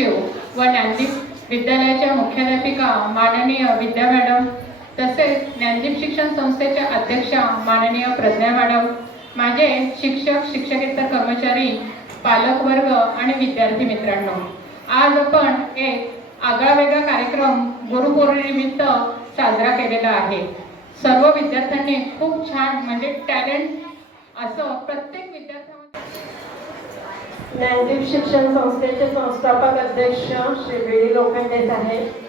सचिव व ज्ञानदीप विद्यालयाच्या मुख्याध्यापिका माननीय विद्या मॅडम तसेच ज्ञानदीप शिक्षण संस्थेच्या अध्यक्षा माननीय प्रज्ञा मॅडम माझे शिक्षक शिक्षकेतर कर्मचारी पालकवर्ग आणि विद्यार्थी मित्रांनो आज आपण एक आगळा वेगळा कार्यक्रम गुरुपौर्णिमेनिमित्त साजरा केलेला आहे. सर्व विद्यार्थ्यांनी खूप छान म्हणजे टॅलेंट असं प्रत्येक ज्ञानदीप शिक्षण संस्थेचे संस्थापक अध्यक्ष श्री बी लोखंडे साहेब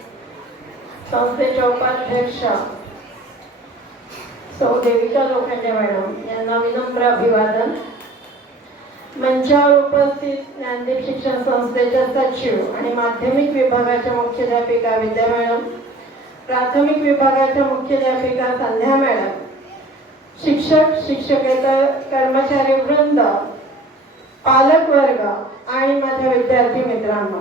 संस्थेचे उपाध्यक्ष सौ देविका लोखंडे मॅडम यांना विनम्र अभिवादन. मंचावर उपस्थित ज्ञानदीप शिक्षण संस्थेच्या सचिव आणि माध्यमिक विभागाच्या मुख्याध्यापिका विद्या मॅडम प्राथमिक विभागाच्या मुख्याध्यापिका संध्या मॅडम शिक्षक शिक्षकेतर कर्मचारी वृंद पालक वर्ग आणि माझ्या विद्यार्थी मित्रांनो.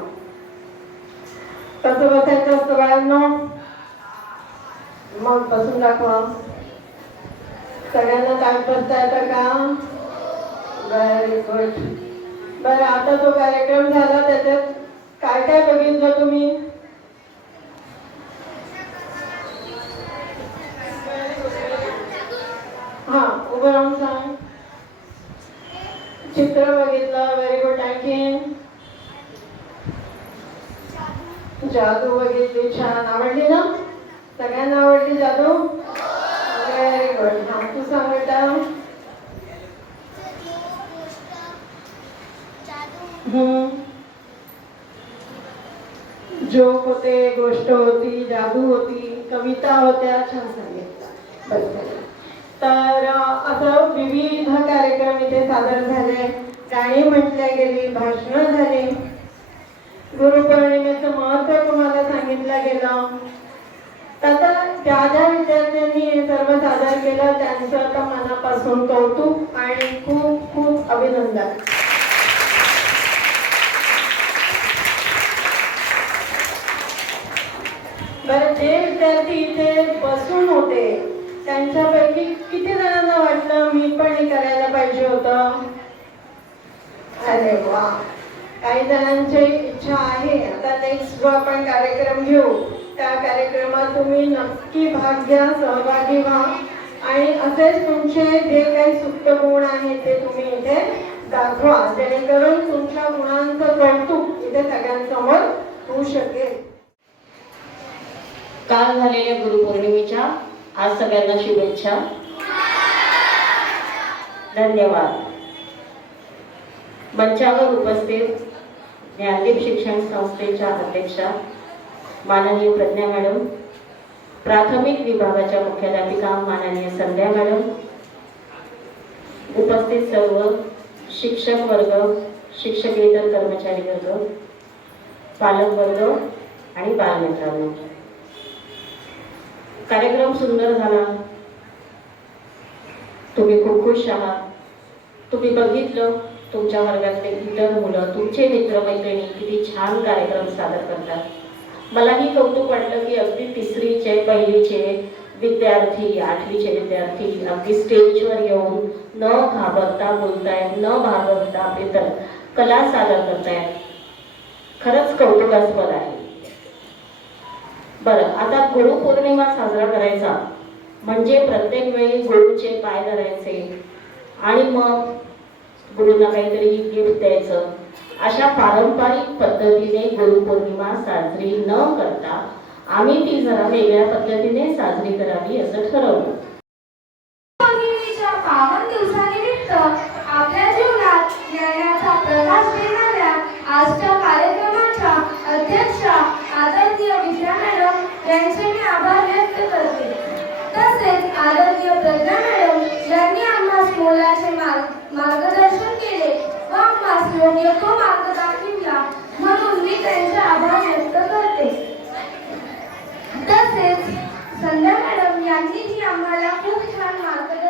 कसं बसायचं असतं बाळांनो. मग बसून दाखवा. सगळ्यांना ताट बसता येतं का? व्हेरी गुड बरं आता तो कार्यक्रम झाला त्याच्यात काय काय बघितलं तुम्ही? हा उभं राहून सांग. चित्र बघितलं व्हेरी गुड आणखी जादू बघितली छान. आवडली ना? सगळ्यांना आवडली जादू? व्हेरी गुड हा तू सांग बेटा. हम्म. जोक होते गोष्ट होती जादू होती कविता होत्या छान सांगितलं. बस. तर असं विविध कार्यक्रम इथे सादर झाले. गाणी म्हटल्या गेली भाषणं झाली. गुरुपौर्णिमेचं महत्त्व तुम्हाला सांगितलं गेलं. आता ज्या ज्या विद्यार्थ्यांनी हे सर्व सादर केलं त्यांचं आता मनापासून कौतुक आणि खूप खूप अभिनंदन. बरं जे विद्यार्थी इथे बसून होते त्यांच्यापैकी किती जणांना वाटलं मी पण हे करायला पाहिजे होतं? अरे वा. काही जणांची इच्छा आहे. आता नेक्स्ट जो आपण कार्यक्रम घेऊ त्या कार्यक्रमात तुम्ही नक्की भाग घ्या सहभागी व्हा. आणि असेच तुमचे जे काही सुप्त गुण आहेत ते तुम्ही इथे दाखवा. जेणेकरून तुमच्या गुणांचं कौतुक इथे सगळ्यांसमोर होऊ शकेल. काल झालेल्या गुरुपौर्णिमेच्या आज सगळ्यांना शुभेच्छा. धन्यवाद. मंचावर उपस्थित ज्ञानदीप शिक्षण संस्थेच्या अध्यक्षा माननीय प्रज्ञा मॅडम प्राथमिक विभागाच्या मुख्याध्यापिका माननीय संध्या मॅडम उपस्थित सर्व शिक्षक वर्ग शिक्षकेतर कर्मचारी वर्ग पालक वर्ग आणि बालमित्रांनो. कार्यक्रम सुंदर झाला. तुम्ही खूप खुश आहात. तुम्ही बघितलं तुमच्या वर्गातले इतर मुलं तुमचे मित्रमैत्रिणी किती छान कार्यक्रम सादर करतात. मलाही कौतुक वाटलं की अगदी तिसरीचे पहिलीचे विद्यार्थी आठवीचे विद्यार्थी अगदी स्टेजवर येऊन न घाबरता बोलतायत न घाबरता आपले तर कला सादर करतायत. खरंच कौतुकास्पद. बरं आता गुरुपौर्णिमा साजरा करायचा. म्हणजे प्रत्येक वेळी गुरुचे पाय धरायचे आणि मग गुरुंना काहीतरी गिफ्ट द्यायचं. अशा पारंपरिक पद्धतीने गुरुपौर्णिमा साजरी न करता आम्ही ती जरा वेगळ्या पद्धतीने साजरी करावी असं ठरवलं. मोलाचे मार्ग मार्गदर्शन केले. व आम्हास योग्य तो मार्ग दाखविला. म्हणून मी त्यांचे आभार व्यक्त करते. तसेच संध्या मॅडम यांनीही आम्हाला खूप छान मार्ग